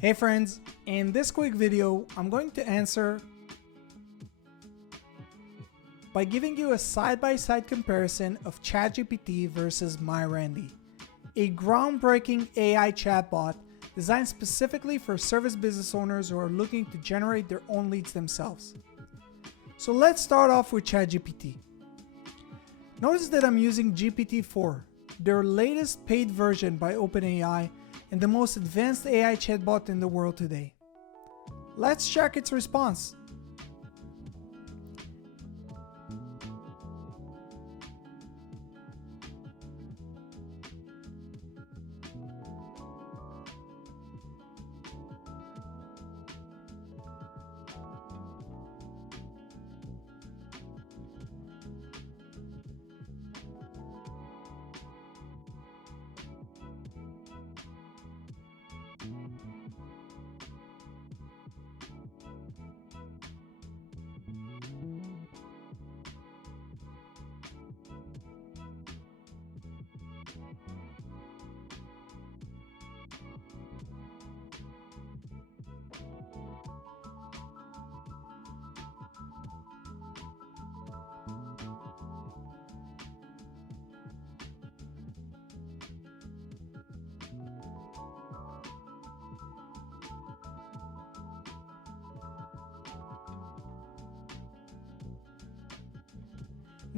Hey friends, in this quick video, I'm going to answer by giving you a side-by-side comparison of ChatGPT versus MyRandy, a groundbreaking AI chatbot designed specifically for service business owners who are looking to generate their own leads themselves. So let's start off with ChatGPT. Notice that I'm using GPT-4, their latest paid version by OpenAI and the most advanced AI chatbot in the world today. Let's check its response.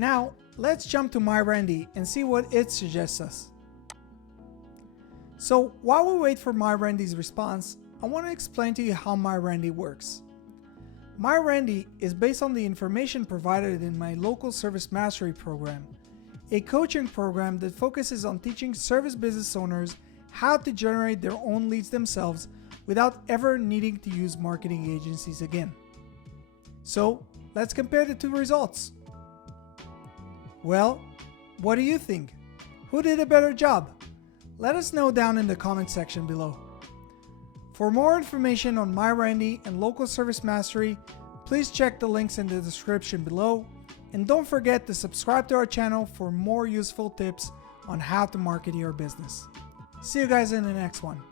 Now, let's jump to MyRandy and see what it suggests us. So while we wait for MyRandy's response, I want to explain to you how MyRandy works. MyRandy is based on the information provided in my local service mastery program, a coaching program that focuses on teaching service business owners how to generate their own leads themselves without ever needing to use marketing agencies again. So let's compare the two results. Well, what do you think? Who did a better job? Let us know down in the comment section below. For more information on MyRandy and local service mastery, please check the links in the description below, and don't forget to subscribe to our channel for more useful tips on how to market your business. See you guys in the next one.